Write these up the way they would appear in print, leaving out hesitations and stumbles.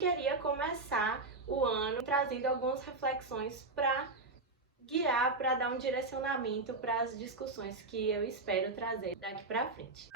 Queria começar o ano trazendo algumas reflexões para guiar, para dar um direcionamento para as discussões que eu espero trazer daqui para frente.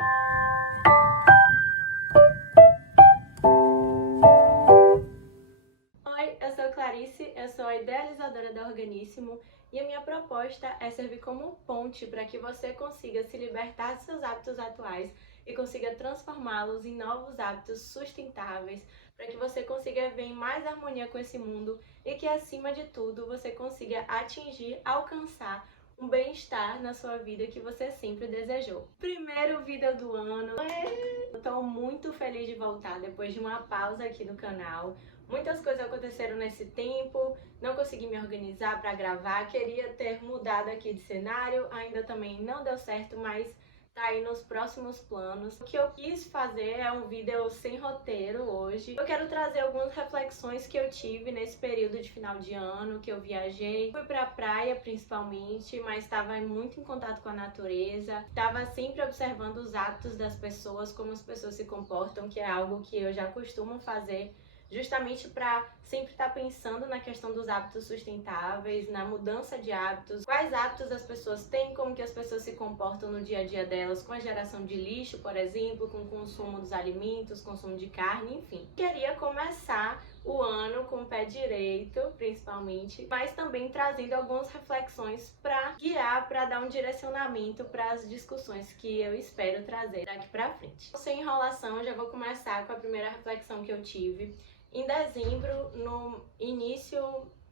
Oi, eu sou Clarice, eu sou a idealizadora da Organíssimo e a minha proposta é servir como ponte para que você consiga se libertar de seus hábitos atuais e consiga transformá-los em novos hábitos sustentáveis, para que você consiga viver em mais harmonia com esse mundo e que, acima de tudo, você consiga atingir, alcançar um bem-estar na sua vida que você sempre desejou. Primeiro vídeo do ano. Eu estou muito feliz de voltar depois de uma pausa aqui no canal. Muitas coisas aconteceram nesse tempo, não consegui me organizar para gravar, queria ter mudado aqui de cenário, ainda também não deu certo, mas tá aí nos próximos planos. O que eu quis fazer é um vídeo sem roteiro hoje. Eu quero trazer algumas reflexões que eu tive nesse período de final de ano, que eu viajei. Fui pra praia principalmente, mas estava muito em contato com a natureza. Estava sempre observando os hábitos das pessoas, como as pessoas se comportam, que é algo que eu já costumo fazer justamente para sempre estar pensando na questão dos hábitos sustentáveis, na mudança de hábitos, quais hábitos as pessoas têm, como que as pessoas se comportam no dia a dia delas, com a geração de lixo, por exemplo, com o consumo dos alimentos, consumo de carne, enfim. Queria começar o ano com o pé direito, principalmente, mas também trazendo algumas reflexões para guiar, para dar um direcionamento para as discussões que eu espero trazer daqui para frente. Sem enrolação, já vou começar com a primeira reflexão que eu tive. Em dezembro, no início,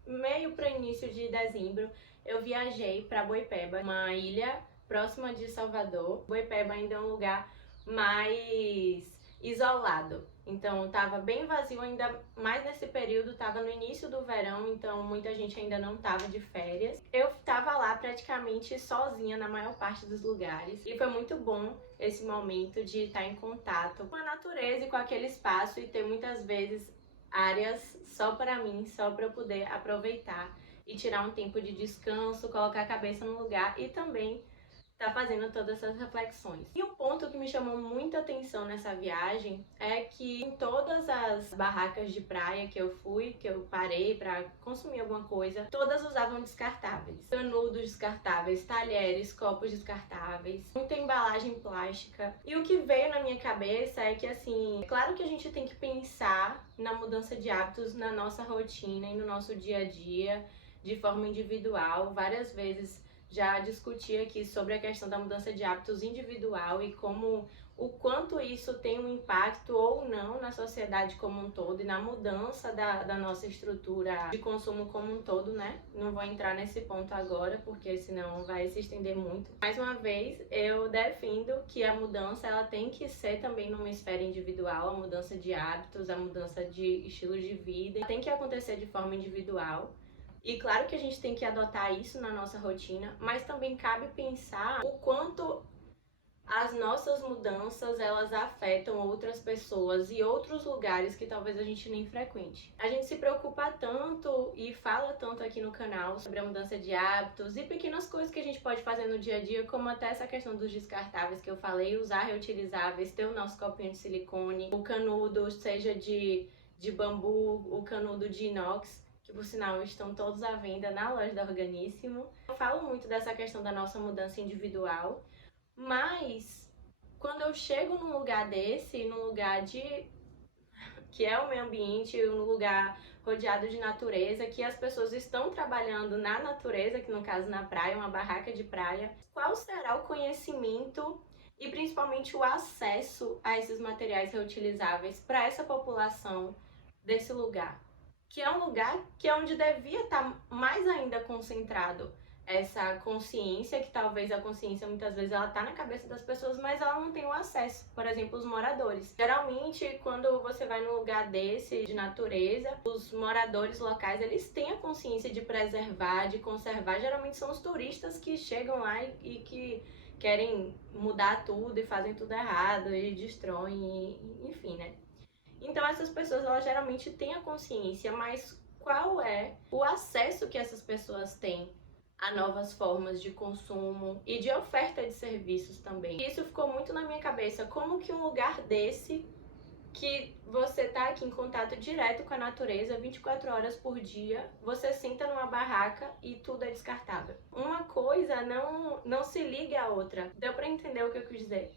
meio para início de dezembro, eu viajei para Boipeba, uma ilha próxima de Salvador. Boipeba ainda é um lugar mais isolado, então estava bem vazio, ainda mais nesse período, estava no início do verão, então muita gente ainda não estava de férias. Eu estava lá praticamente sozinha na maior parte dos lugares e foi muito bom esse momento de estar em contato com a natureza e com aquele espaço e ter muitas vezes áreas só para mim, só para eu poder aproveitar e tirar um tempo de descanso, colocar a cabeça no lugar e também tá fazendo todas essas reflexões. E um ponto que me chamou muita atenção nessa viagem é que em todas as barracas de praia que eu fui, que eu parei para consumir alguma coisa, todas usavam descartáveis. Canudos descartáveis, talheres, copos descartáveis, muita embalagem plástica. E o que veio na minha cabeça é que, assim, é claro que a gente tem que pensar na mudança de hábitos na nossa rotina e no nosso dia a dia, de forma individual. Várias vezes já discuti aqui sobre a questão da mudança de hábitos individual e como o quanto isso tem um impacto ou não na sociedade como um todo e na mudança da nossa estrutura de consumo como um todo, né? Não vou entrar nesse ponto agora, porque senão vai se estender muito. Mais uma vez, eu defendo que a mudança ela tem que ser também numa esfera individual, a mudança de hábitos, a mudança de estilo de vida, tem que acontecer de forma individual. E claro que a gente tem que adotar isso na nossa rotina, mas também cabe pensar o quanto as nossas mudanças elas afetam outras pessoas e outros lugares que talvez a gente nem frequente. A gente se preocupa tanto e fala tanto aqui no canal sobre a mudança de hábitos e pequenas coisas que a gente pode fazer no dia a dia, como até essa questão dos descartáveis que eu falei, usar reutilizáveis, ter o nosso copinho de silicone, o canudo seja de bambu, o canudo de inox, que por sinal estão todos à venda na loja da Organíssimo. Eu falo muito dessa questão da nossa mudança individual, mas quando eu chego num lugar desse, num lugar que é o meio ambiente, um lugar rodeado de natureza, que as pessoas estão trabalhando na natureza, que no caso na praia, uma barraca de praia, qual será o conhecimento e principalmente o acesso a esses materiais reutilizáveis para essa população desse lugar? Que é um lugar que é onde devia estar mais ainda concentrado essa consciência, que talvez a consciência muitas vezes ela tá na cabeça das pessoas, mas ela não tem o acesso, por exemplo, os moradores. Geralmente, quando você vai num lugar desse, de natureza, os moradores locais, eles têm a consciência de preservar, de conservar, geralmente são os turistas que chegam lá e que querem mudar tudo e fazem tudo errado e destroem, enfim, né? Então essas pessoas, elas geralmente têm a consciência, mas qual é o acesso que essas pessoas têm a novas formas de consumo e de oferta de serviços também? Isso ficou muito na minha cabeça, como que um lugar desse que você tá aqui em contato direto com a natureza 24 horas por dia, você senta numa barraca e tudo é descartável. Uma coisa não se liga à outra. Deu para entender o que eu quis dizer?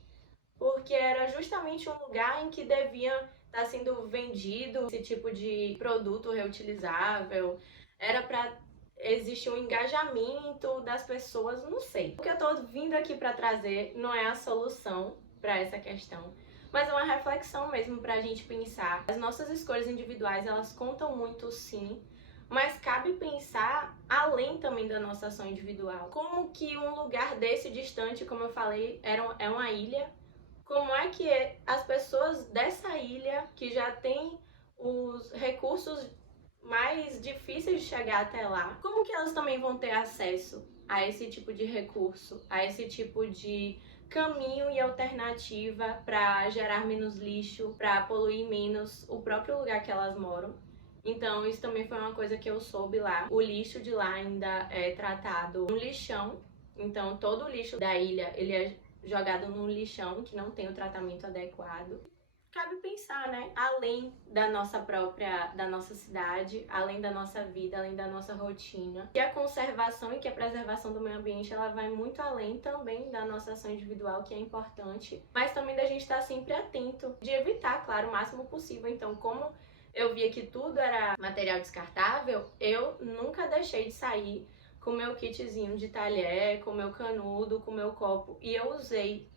Porque era justamente um lugar em que devia estar sendo vendido esse tipo de produto reutilizável. Era para existir um engajamento das pessoas, não sei. O que eu tô vindo aqui para trazer não é a solução para essa questão, mas é uma reflexão mesmo para a gente pensar. As nossas escolhas individuais, elas contam muito, sim, mas cabe pensar além também da nossa ação individual. Como que um lugar desse distante, como eu falei, é uma ilha, como é que as pessoas dessa ilha, que já tem os recursos mais difíceis de chegar até lá, como que elas também vão ter acesso a esse tipo de recurso, a esse tipo de caminho e alternativa para gerar menos lixo, para poluir menos o próprio lugar que elas moram? Então, isso também foi uma coisa que eu soube lá. O lixo de lá ainda é tratado no lixão. Então, todo o lixo da ilha, ele é jogado num lixão que não tem o tratamento adequado. Cabe pensar, né? Além da nossa cidade, além da nossa vida, além da nossa rotina. E a conservação e que a preservação do meio ambiente, ela vai muito além também da nossa ação individual, que é importante, mas também da gente estar sempre atento, de evitar, claro, o máximo possível. Então, como eu via que tudo era material descartável, eu nunca deixei de sair com meu kitzinho de talher, com meu canudo, com meu copo, e eu usei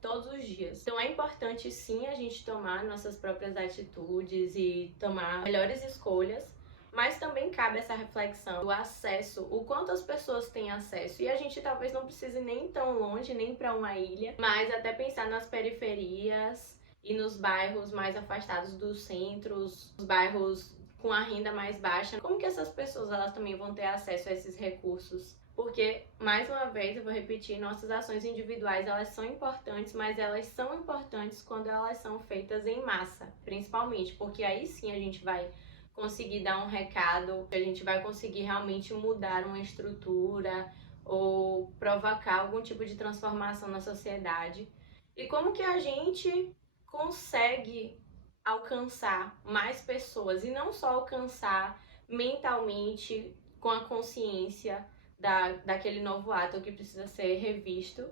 todos os dias. Então é importante sim a gente tomar nossas próprias atitudes e tomar melhores escolhas, mas também cabe essa reflexão do acesso, o quanto as pessoas têm acesso. E a gente talvez não precise nem tão longe, nem para uma ilha, mas até pensar nas periferias e nos bairros mais afastados dos centros, os bairros com a renda mais baixa. Como que essas pessoas elas também vão ter acesso a esses recursos? Porque, mais uma vez, eu vou repetir, nossas ações individuais, elas são importantes, mas elas são importantes quando elas são feitas em massa, principalmente, porque aí sim a gente vai conseguir dar um recado, a gente vai conseguir realmente mudar uma estrutura ou provocar algum tipo de transformação na sociedade. E como que a gente consegue alcançar mais pessoas e não só alcançar mentalmente com a consciência daquele novo ato que precisa ser revisto,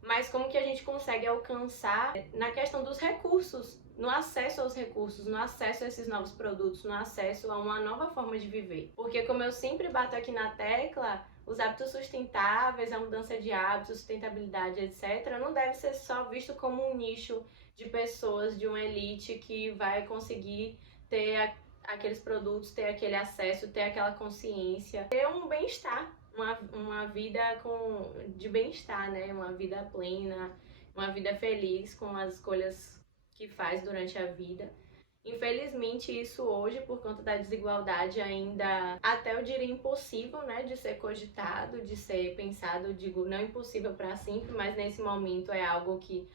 mas como que a gente consegue alcançar na questão dos recursos, no acesso aos recursos, no acesso a esses novos produtos, no acesso a uma nova forma de viver. Porque como eu sempre bato aqui na tecla, os hábitos sustentáveis, a mudança de hábitos, sustentabilidade, etc., não deve ser só visto como um nicho de pessoas, de uma elite que vai conseguir ter aqueles produtos, ter aquele acesso, ter aquela consciência, ter um bem-estar. Uma vida de bem-estar, né? Uma vida plena, uma vida feliz com as escolhas que faz durante a vida. Infelizmente, isso hoje, por conta da desigualdade, ainda até eu diria impossível, né? De ser cogitado, de ser pensado, digo, não impossível para sempre, mas nesse momento é algo que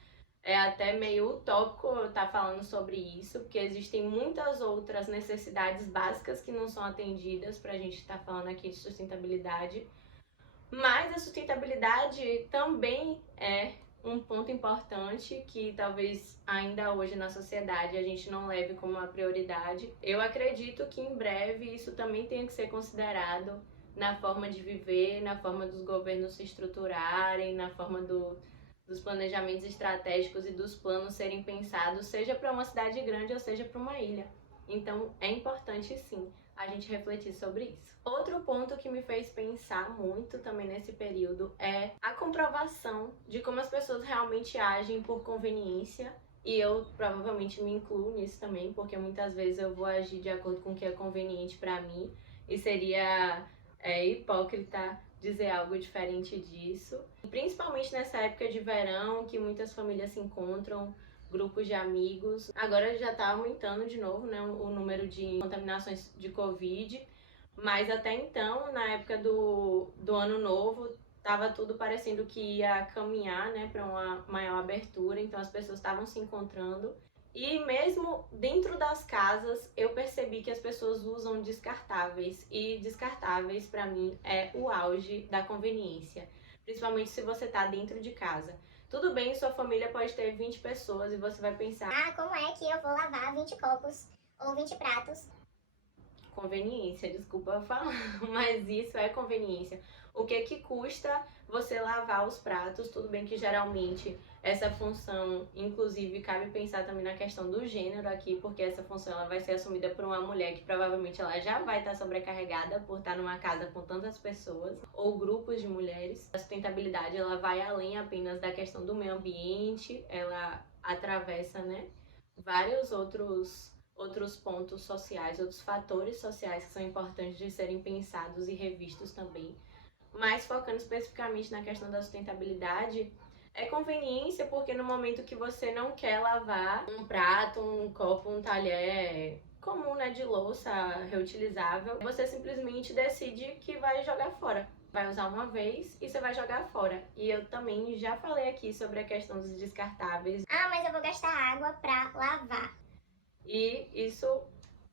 é até meio utópico eu estar falando sobre isso, porque existem muitas outras necessidades básicas que não são atendidas para a gente estar falando aqui de sustentabilidade. Mas a sustentabilidade também é um ponto importante que talvez ainda hoje na sociedade a gente não leve como uma prioridade. Eu acredito que em breve isso também tenha que ser considerado na forma de viver, na forma dos governos se estruturarem, na forma dos planejamentos estratégicos e dos planos serem pensados, seja para uma cidade grande ou seja para uma ilha. Então é importante sim a gente refletir sobre isso. Outro ponto que me fez pensar muito também nesse período é a comprovação de como as pessoas realmente agem por conveniência. E eu provavelmente me incluo nisso também, porque muitas vezes eu vou agir de acordo com o que é conveniente para mim e seria hipócrita dizer algo diferente disso. Principalmente nessa época de verão, que muitas famílias se encontram, grupos de amigos. Agora já está aumentando de novo, né, o número de contaminações de Covid, mas até então, na época do ano novo, estava tudo parecendo que ia caminhar, né, para uma maior abertura, então as pessoas estavam se encontrando. E mesmo dentro das casas, eu percebi que as pessoas usam descartáveis. E descartáveis, para mim, é o auge da conveniência. Principalmente se você está dentro de casa. Tudo bem, sua família pode ter 20 pessoas e você vai pensar, Ah, como é que eu vou lavar 20 copos ou 20 pratos? Conveniência, desculpa falar, mas isso é conveniência. O que custa você lavar os pratos? Tudo bem que geralmente essa função, inclusive, cabe pensar também na questão do gênero aqui, porque essa função ela vai ser assumida por uma mulher que provavelmente ela já vai estar sobrecarregada por estar numa casa com tantas pessoas ou grupos de mulheres. A sustentabilidade ela vai além apenas da questão do meio ambiente, ela atravessa, né, vários outros pontos sociais, outros fatores sociais que são importantes de serem pensados e revistos também. Mas focando especificamente na questão da sustentabilidade, é conveniência porque no momento que você não quer lavar um prato, um copo, um talher comum, né, de louça reutilizável, você simplesmente decide que vai jogar fora. Vai usar uma vez e você vai jogar fora. E eu também já falei aqui sobre a questão dos descartáveis. Ah, mas eu vou gastar água pra lavar. E isso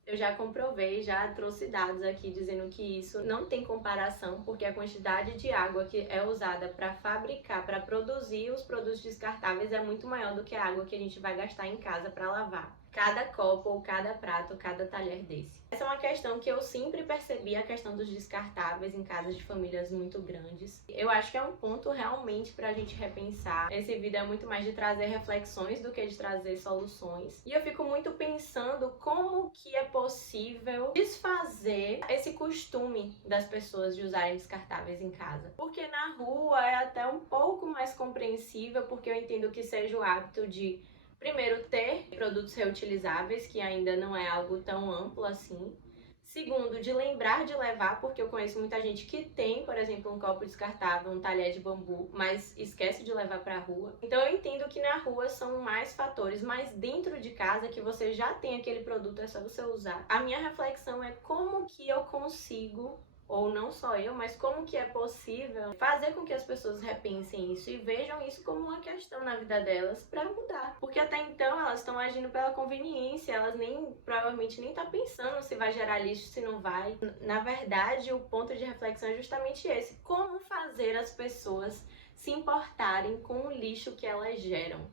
eu já comprovei, já trouxe dados aqui dizendo que isso não tem comparação, porque a quantidade de água que é usada para fabricar, para produzir os produtos descartáveis é muito maior do que a água que a gente vai gastar em casa para lavar cada copo ou cada prato, cada talher desse. Essa é uma questão que eu sempre percebi, a questão dos descartáveis em casas de famílias muito grandes. Eu acho que é um ponto realmente pra gente repensar. Esse vídeo é muito mais de trazer reflexões do que de trazer soluções. E eu fico muito pensando como que é possível desfazer esse costume das pessoas de usarem descartáveis em casa. Porque na rua é até um pouco mais compreensível, porque eu entendo que seja o hábito de primeiro, ter produtos reutilizáveis, que ainda não é algo tão amplo assim. Segundo, de lembrar de levar, porque eu conheço muita gente que tem, por exemplo, um copo descartável, um talher de bambu, mas esquece de levar para a rua. Então eu entendo que na rua são mais fatores, mas dentro de casa que você já tem aquele produto, é só você usar. A minha reflexão é como que eu consigo, ou não só eu, mas como que é possível fazer com que as pessoas repensem isso e vejam isso como uma questão na vida delas para mudar. Porque até então elas estão agindo pela conveniência, elas provavelmente nem estão pensando se vai gerar lixo, se não vai. Na verdade, o ponto de reflexão é justamente esse: como fazer as pessoas se importarem com o lixo que elas geram.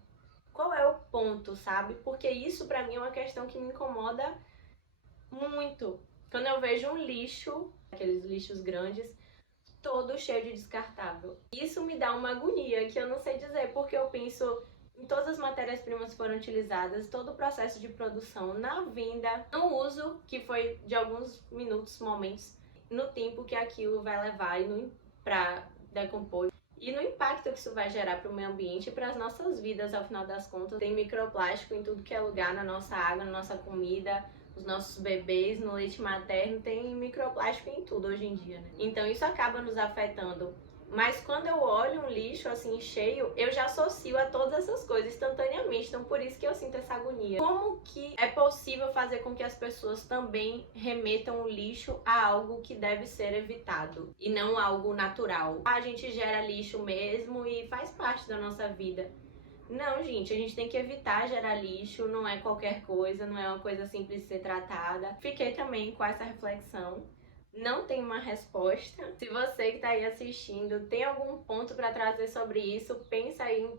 Qual é o ponto, sabe? Porque isso para mim é uma questão que me incomoda muito. Quando eu vejo um lixo, aqueles lixos grandes, todo cheio de descartável. Isso me dá uma agonia que eu não sei dizer, porque eu penso em todas as matérias-primas que foram utilizadas, todo o processo de produção, na venda, no uso, que foi de alguns minutos, momentos, no tempo que aquilo vai levar para decompor. E no impacto que isso vai gerar para o meio ambiente e para as nossas vidas, ao final das contas. Tem microplástico em tudo que é lugar, na nossa água, na nossa comida, os nossos bebês, no leite materno, tem microplástico em tudo hoje em dia, né? Então isso acaba nos afetando. Mas quando eu olho um lixo assim cheio, eu já associo a todas essas coisas instantaneamente. Então por isso que eu sinto essa agonia. Como que é possível fazer com que as pessoas também remetam o lixo a algo que deve ser evitado e não algo natural? A gente gera lixo mesmo e faz parte da nossa vida. Não, gente, a gente tem que evitar gerar lixo, não é qualquer coisa, não é uma coisa simples de ser tratada. Fiquei também com essa reflexão. Não tem uma resposta. Se você que está aí assistindo tem algum ponto para trazer sobre isso, pensa aí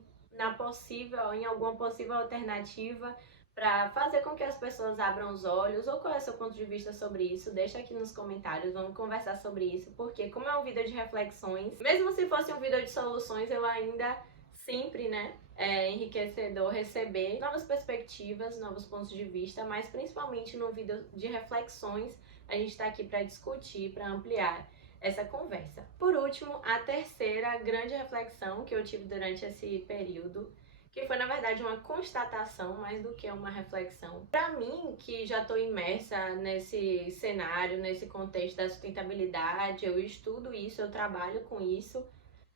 em alguma possível alternativa para fazer com que as pessoas abram os olhos, ou qual é o seu ponto de vista sobre isso, deixa aqui nos comentários, vamos conversar sobre isso, porque como é um vídeo de reflexões, mesmo se fosse um vídeo de soluções, eu ainda sempre, né, é enriquecedor receber novas perspectivas, novos pontos de vista, mas principalmente no vídeo de reflexões, a gente está aqui para discutir, para ampliar essa conversa. Por último, a terceira grande reflexão que eu tive durante esse período, que foi na verdade uma constatação mais do que uma reflexão. Para mim, que já estou imersa nesse cenário, nesse contexto da sustentabilidade, eu estudo isso, eu trabalho com isso,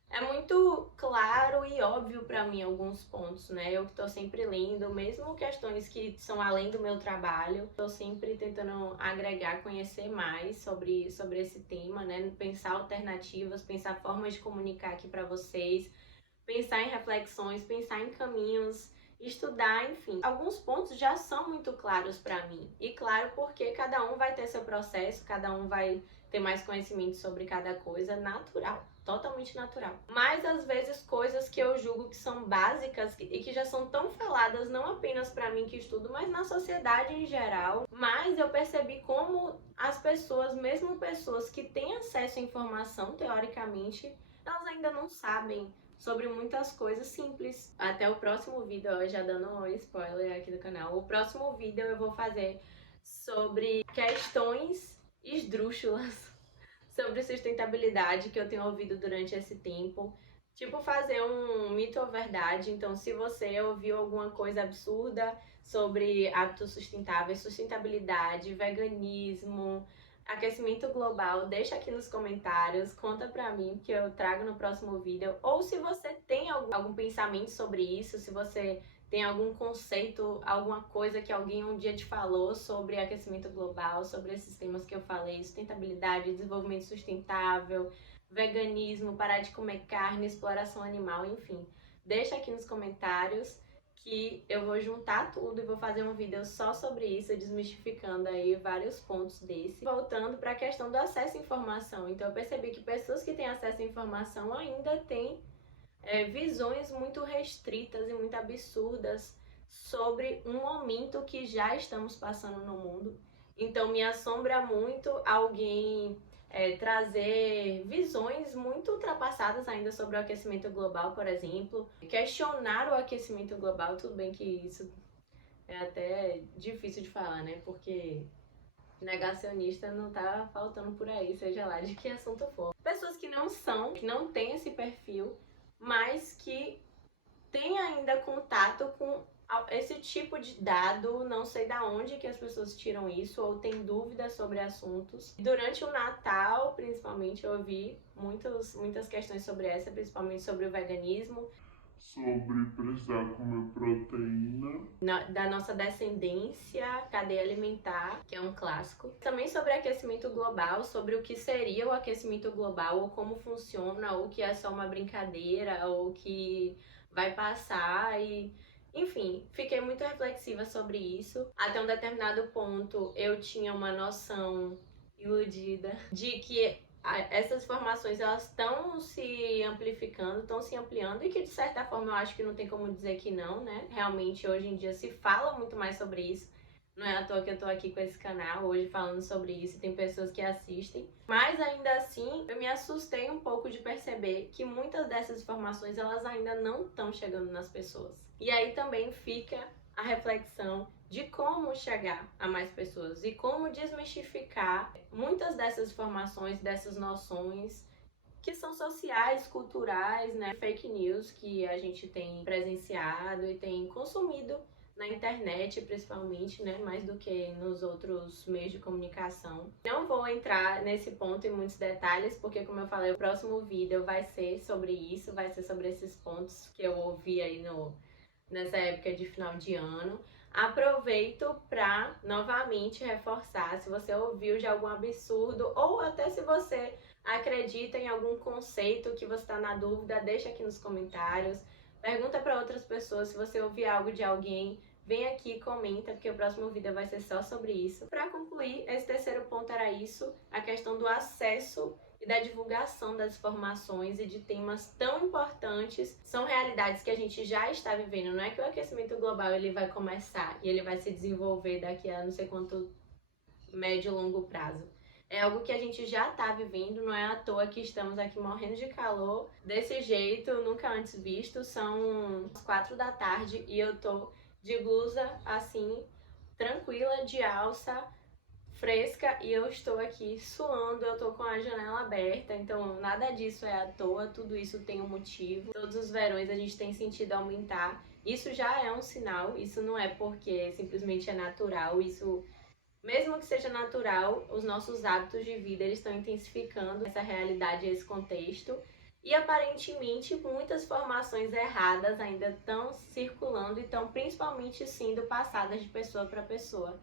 é muito claro e óbvio para mim alguns pontos, né? Eu que tô sempre lendo, mesmo questões que são além do meu trabalho, tô sempre tentando agregar, conhecer mais sobre esse tema, né? Pensar alternativas, pensar formas de comunicar aqui para vocês, pensar em reflexões, pensar em caminhos estudar, enfim. Alguns pontos já são muito claros para mim. E claro, porque cada um vai ter seu processo, cada um vai ter mais conhecimento sobre cada coisa, natural, totalmente natural. Mas às vezes coisas que eu julgo que são básicas e que já são tão faladas não apenas para mim que estudo, mas na sociedade em geral. Mas eu percebi como as pessoas, mesmo pessoas que têm acesso à informação, teoricamente, elas ainda não sabem sobre muitas coisas simples. Até o próximo vídeo, ó, já dando um spoiler aqui do canal, o próximo vídeo eu vou fazer sobre questões esdrúxulas sobre sustentabilidade que eu tenho ouvido durante esse tempo. Tipo, fazer um mito ou verdade. Então, se você ouviu alguma coisa absurda sobre hábitos sustentáveis, sustentabilidade, veganismo, aquecimento global, deixa aqui nos comentários, conta pra mim que eu trago no próximo vídeo. Ou se você tem algum pensamento sobre isso, se você tem algum conceito, alguma coisa que alguém um dia te falou sobre aquecimento global, sobre esses temas que eu falei, sustentabilidade, desenvolvimento sustentável, veganismo, parar de comer carne, exploração animal, enfim. Deixa aqui nos comentários que eu vou juntar tudo e vou fazer um vídeo só sobre isso, desmistificando aí vários pontos desse. Voltando para a questão do acesso à informação. Então eu percebi que pessoas que têm acesso à informação ainda têm visões muito restritas e muito absurdas sobre um momento que já estamos passando no mundo. Então me assombra muito alguém trazer visões muito ultrapassadas ainda sobre o aquecimento global, por exemplo. Questionar o aquecimento global, tudo bem que isso é até difícil de falar, né? Porque negacionista não tá faltando por aí, seja lá de que assunto for. Pessoas que não são, que não têm esse perfil, mas que têm ainda contato com esse tipo de dado, não sei da onde que as pessoas tiram isso ou têm dúvidas sobre assuntos. Durante o Natal, principalmente, eu ouvi muitas questões sobre essa, principalmente sobre o veganismo. Sobre precisar comer proteína. Da nossa descendência, cadeia alimentar, que é um clássico. Também sobre aquecimento global, sobre o que seria o aquecimento global, ou como funciona, ou que é só uma brincadeira, ou que vai passar e... Enfim, fiquei muito reflexiva sobre isso. Até um determinado ponto eu tinha uma noção iludida de que essas informações elas estão se amplificando, estão se ampliando e que de certa forma eu acho que não tem como dizer que não, né? Realmente hoje em dia se fala muito mais sobre isso. Não é à toa que eu tô aqui com esse canal hoje falando sobre isso e tem pessoas que assistem. Mas ainda assim, eu me assustei um pouco de perceber que muitas dessas informações elas ainda não estão chegando nas pessoas. E aí também fica a reflexão de como chegar a mais pessoas e como desmistificar muitas dessas informações, dessas noções que são sociais, culturais, né? Fake news que a gente tem presenciado e tem consumido na internet, principalmente, né? Mais do que nos outros meios de comunicação. Não vou entrar nesse ponto em muitos detalhes, porque como eu falei, o próximo vídeo vai ser sobre isso, vai ser sobre esses pontos que eu ouvi aí nessa época de final de ano. Aproveito para novamente reforçar, se você ouviu de algum absurdo ou até se você acredita em algum conceito que você está na dúvida, deixa aqui nos comentários. Pergunta para outras pessoas, se você ouvir algo de alguém, vem aqui e comenta, porque o próximo vídeo vai ser só sobre isso. Para concluir, esse terceiro ponto era isso, a questão do acesso e da divulgação das informações e de temas tão importantes. São realidades que a gente já está vivendo, não é que o aquecimento global ele vai começar e ele vai se desenvolver daqui a não sei quanto médio e longo prazo. É algo que a gente já está vivendo, não é à toa que estamos aqui morrendo de calor desse jeito, nunca antes visto. São as 4 da tarde e eu tô de blusa assim, tranquila, de alça, fresca, e eu estou aqui suando, eu tô com a janela aberta, então nada disso é à toa, tudo isso tem um motivo. Todos os verões a gente tem sentido aumentar, isso já é um sinal, isso não é porque simplesmente é natural, isso... Mesmo que seja natural, os nossos hábitos de vida eles estão intensificando essa realidade, esse contexto. E aparentemente muitas informações erradas ainda estão circulando e estão principalmente sendo passadas de pessoa para pessoa.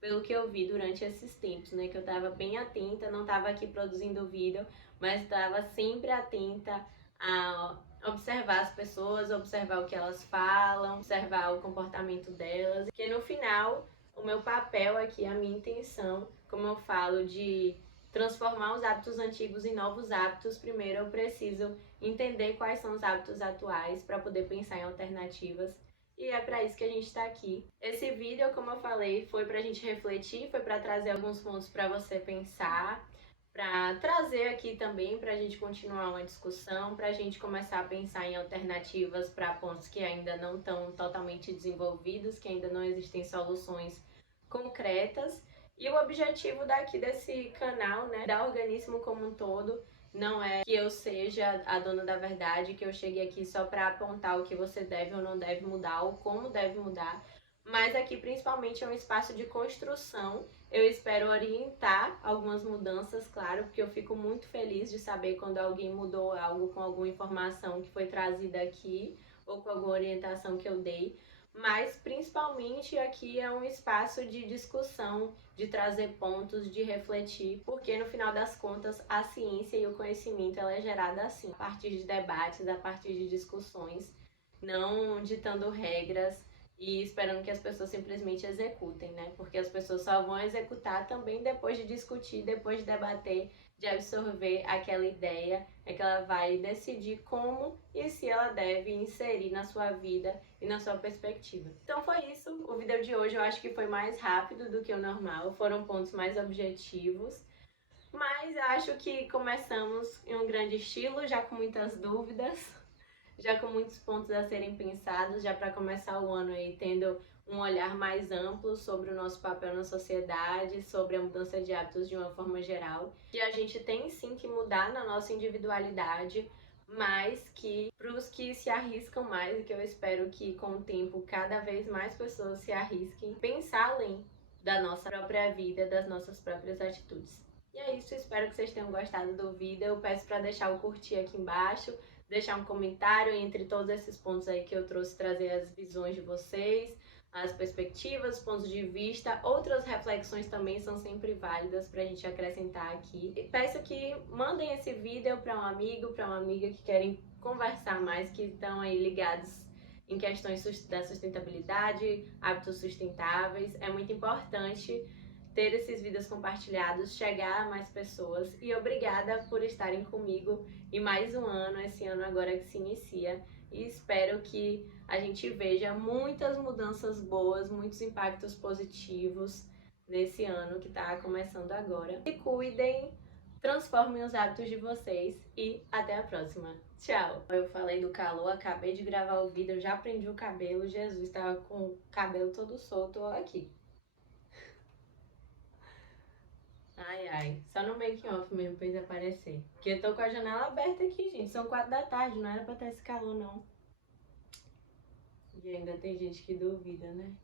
Pelo que eu vi durante esses tempos, né? Que eu estava bem atenta, não estava aqui produzindo vídeo, mas estava sempre atenta a observar as pessoas, observar o que elas falam, observar o comportamento delas. Porque no final, o meu papel aqui, a minha intenção, como eu falo, de transformar os hábitos antigos em novos hábitos, primeiro eu preciso entender quais são os hábitos atuais para poder pensar em alternativas. E é para isso que a gente está aqui. Esse vídeo, como eu falei, foi para a gente refletir, foi para trazer alguns pontos para você pensar, para trazer aqui também para a gente continuar uma discussão, para a gente começar a pensar em alternativas para pontos que ainda não estão totalmente desenvolvidos, que ainda não existem soluções concretas. E o objetivo daqui desse canal, né, da Organismo como um todo, não é que eu seja a dona da verdade, que eu chegue aqui só para apontar o que você deve ou não deve mudar, ou como deve mudar, mas aqui principalmente é um espaço de construção. Eu espero orientar algumas mudanças, claro, porque eu fico muito feliz de saber quando alguém mudou algo com alguma informação que foi trazida aqui, ou com alguma orientação que eu dei. Mas principalmente aqui é um espaço de discussão, de trazer pontos, de refletir, porque no final das contas a ciência e o conhecimento ela é gerada assim, a partir de debates, a partir de discussões, não ditando regras e esperando que as pessoas simplesmente executem, né? Porque as pessoas só vão executar também depois de discutir, depois de debater, de absorver aquela ideia, é que ela vai decidir como e se ela deve inserir na sua vida e na sua perspectiva. Então foi isso, o vídeo de hoje eu acho que foi mais rápido do que o normal, foram pontos mais objetivos, mas acho que começamos em um grande estilo, já com muitas dúvidas, já com muitos pontos a serem pensados, já para começar o ano aí tendo um olhar mais amplo sobre o nosso papel na sociedade, sobre a mudança de hábitos de uma forma geral, que a gente tem sim que mudar na nossa individualidade, mas que para os que se arriscam mais, e que eu espero que com o tempo cada vez mais pessoas se arrisquem, pensar além da nossa própria vida, das nossas próprias atitudes. E é isso, espero que vocês tenham gostado do vídeo. Eu peço para deixar o curtir aqui embaixo, deixar um comentário entre todos esses pontos aí que eu trouxe, trazer as visões de vocês, as perspectivas, pontos de vista, outras reflexões também são sempre válidas para a gente acrescentar aqui. E peço que mandem esse vídeo para um amigo, para uma amiga que querem conversar mais, que estão aí ligados em questões da sustentabilidade, hábitos sustentáveis. É muito importante ter esses vídeos compartilhados, chegar a mais pessoas. E obrigada por estarem comigo em mais um ano, esse ano agora que se inicia. E espero que a gente veja muitas mudanças boas, muitos impactos positivos nesse ano que está começando agora. Se cuidem, transformem os hábitos de vocês e até a próxima. Tchau! Eu falei do calor, acabei de gravar o vídeo, já prendi o cabelo, Jesus, estava com o cabelo todo solto, ó aqui. Ai, ai, só no make off mesmo pra eles aparecer. Porque eu tô com a janela aberta aqui, gente. São 4 da tarde, não era pra ter esse calor, não. E ainda tem gente que duvida, né?